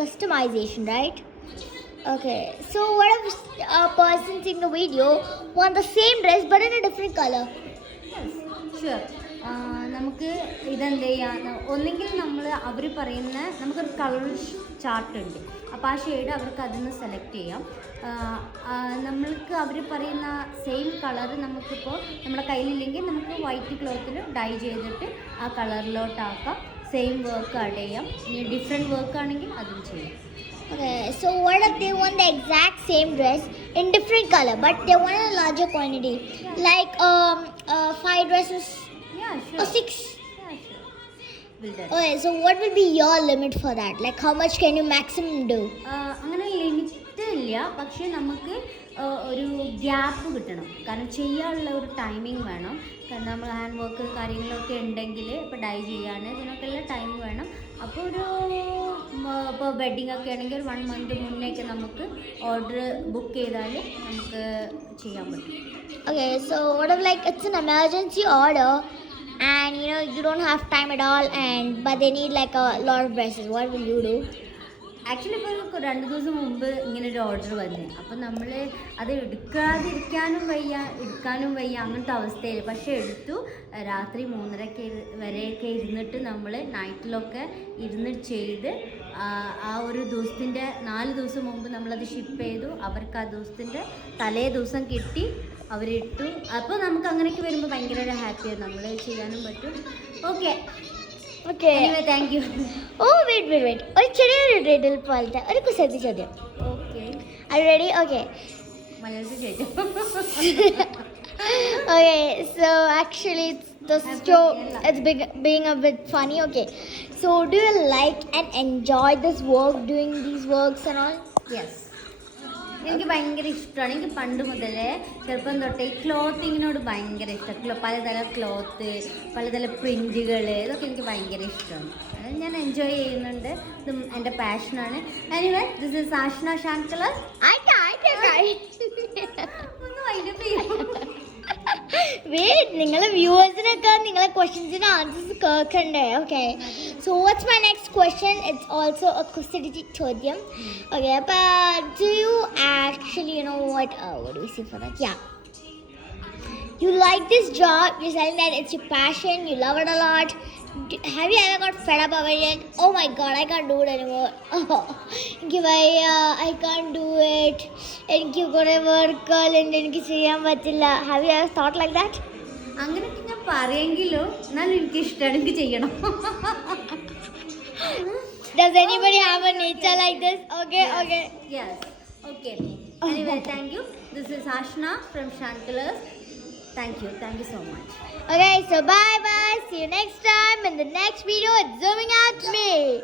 customization, right? Okay, so what if a person in the video want the same dress but in a different color? Yes, sure. നമുക്ക് ഇതെന്ത് ചെയ്യാം ഒന്നെങ്കിൽ നമ്മൾ അവർ പറയുന്ന നമുക്കൊരു colour chart ഉണ്ട് അപ്പോൾ ആ ഷെയ്ഡ് അവർക്ക് അതിൽ നിന്ന് സെലക്ട് ചെയ്യാം ആ, നമ്മൾക്ക് അവർ പറയുന്ന സെയിം കളർ നമുക്കിപ്പോൾ നമ്മുടെ കയ്യിലില്ലെങ്കിൽ നമുക്ക് വൈറ്റ് ക്ലോത്തിൽ ഡൈ ചെയ്തിട്ട് ആ കളറിലോട്ടാക്കാം സെയിം വർക്ക് ആഡ് ചെയ്യാം ഇനി ഡിഫറെൻറ്റ് വർക്ക് ആണെങ്കിൽ അതും ചെയ്യാം Okay, so what if they want the exact same dress in different color but they want a larger quantity, like um uh, five dresses Yeah, or sure. six? Yeah, sure. Will do. Okay, so what will be your limit for that? Like how much can you maximum do? ആ, അങ്ങനെ limit ഇല്ല പക്ഷേ നമുക്ക് ഒരു gap കിട്ടണം. കാരണം ചെയ്യാനുള്ള ഒരു ടൈമിംഗ് വേണം. കാരണം നമ്മൾ ഹാൻഡ് വർക്ക് കാര്യങ്ങളൊക്കെ ഉണ്ടെങ്കിൽ ഇപ്പോൾ ഡൈ ചെയ്യാൻ ഇതിനൊക്കെയുള്ള ടൈം വേണം. അപ്പോൾ ഒരു ഇപ്പോൾ വെഡ്ഡിംഗ് ഒക്കെ ആണെങ്കിൽ ഒരു വൺ മന്ത് മുന്നേക്ക് നമുക്ക് ഓർഡർ ബുക്ക് ചെയ്താൽ നമുക്ക് ചെയ്യാൻ പറ്റും. Okay so order like it's an emergency order and you know you you have time time at and but they need like a lot of dresses. What will do? Actually ഇപ്പോൾ രണ്ട് ദിവസം മുമ്പ് ഇങ്ങനെ ഒരു ഓർഡർ വന്നു. അപ്പം നമ്മൾ അത് എടുക്കാതിരിക്കാനും വയ്യ എടുക്കാനും വയ്യ അങ്ങനത്തെ അവസ്ഥയിൽ പക്ഷേ എടുത്തു. രാത്രി മൂന്നരക്ക് വരെയൊക്കെ ഇരുന്നിട്ട് നമ്മൾ നൈറ്റിലൊക്കെ ഇരുന്ന് ചെയ്ത് ആ, ഒരു ദിവസത്തിന്റെ നാല് ദിവസം മുമ്പ് നമ്മളത് ഷിപ്പ് ചെയ്തു. അവർക്ക് ആ ദിവസത്തിന്റെ തലേ ദിവസം കിട്ടി. അവരിട്ടു. അപ്പോൾ നമുക്ക് അങ്ങനെയൊക്കെ വരുമ്പോൾ ഭയങ്കര ഹാപ്പിയാണ് നമ്മൾ ചെയ്യാനും പറ്റും. Okay Okay. Thank you Oh wait wait wait. ഒരു ചെറിയൊരു riddle പോലത്തെ ഒരു കുസൃതി ചോദ്യം. Okay Are you ready? Okay. മലയാളത്തിൽ ചോദിച്ചു okay, so actually it's the That's show okay, it's big, being a bit funny. Okay, so do you like and enjoy this work, doing these works and all? Yes എനിക്ക് ഭയങ്കര ഇഷ്ടമാണ് എനിക്ക് പണ്ട് മുതലേ ചെറുപ്പം തൊട്ടേ ഈ ക്ലോത്തിങ്ങിനോട് ഭയങ്കര ഇഷ്ടം. പലതരം ക്ലോത്ത് പലതരം പ്രിന്റുകൾ ഇതൊക്കെ എനിക്ക് ഭയങ്കര ഇഷ്ടമാണ് ഞാൻ എൻജോയ് ചെയ്യുന്നുണ്ട്. ഇതും എന്റെ പാഷനാണ് എനിവേ ദിസ് ഇസ് ആഷ്ന ഷാൻകളർ ആയിട്ടാ നിങ്ങളെ വ്യൂവേഴ്സിനൊക്കെ നിങ്ങളെ ക്വസ്റ്റ്യൻസിന് ആൻസേഴ്സ് കേൾക്കണ്ടേ okay so what's my next question it's also a കുസൃതി ചോദ്യം ഓക്കെ അപ്പോൾ do you actually you know what what do we see for that yeah you like this job you're saying that it's your passion you love it a lot D- have you ever got fed up of it? Like oh my god i can't do it anymore. Oh എനിക്ക് വയ്യ I can't do it എനിക്ക് കുറേ വർക്കുകളുണ്ട് എനിക്ക് ചെയ്യാൻ പറ്റില്ല. Have you thought like that അങ്ങനെയൊക്കെ ഞാൻ പറയെങ്കിലും എന്നാലും എനിക്ക് ഇഷ്ടമാണ് എനിക്ക് ചെയ്യണം. Does anybody have a nature like this? Okay, okay. Yes okay anyway thank you this is Ashna from ഷാൻകളേഴ്സ് thank you thank you so much Okay, so bye bye. See you next time in the next video. It's zooming out me.